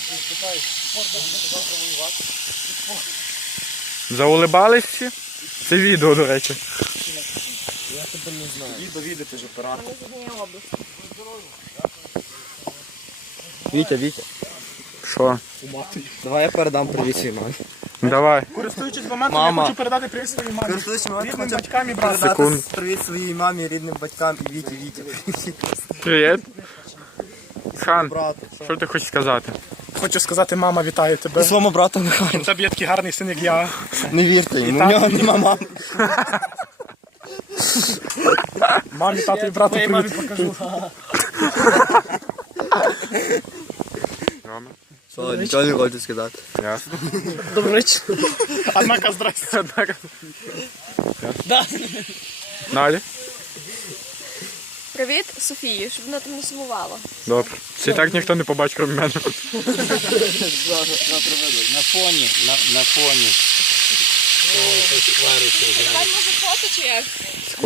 Заулибались всі? Це відео, до речі. Я тебе не знаю. Відео, ти ж оператор. Вітя. Що? Давай я передам привіт своїй мамі. Давай. Користуючись моментом, Мама. я хочу передати привіт своїй мамі. Користуючись моментом, Рідним хочу батькам і братам. Секунду. привіт своїй мамі, рідним батькам і Віті. Привіт. Хан, Брату. що ти хочеш сказати? Хочу сказати, мама, вітаю тебе. І своєму брату Михайлу. У тебе є такий гарний син, як я. Не вірте йому, так. у нього нема мами. Мамі, тату і брату привіт. Рома? Що, нічого не хочу сказати. Ясно. Однако, здрасте. Надя? Привіт, Софії, щоб вона там не сумувала. Добре. Це і так ніхто не побачить, крім мене. На фоні, на фоні. Хай може фото чи як?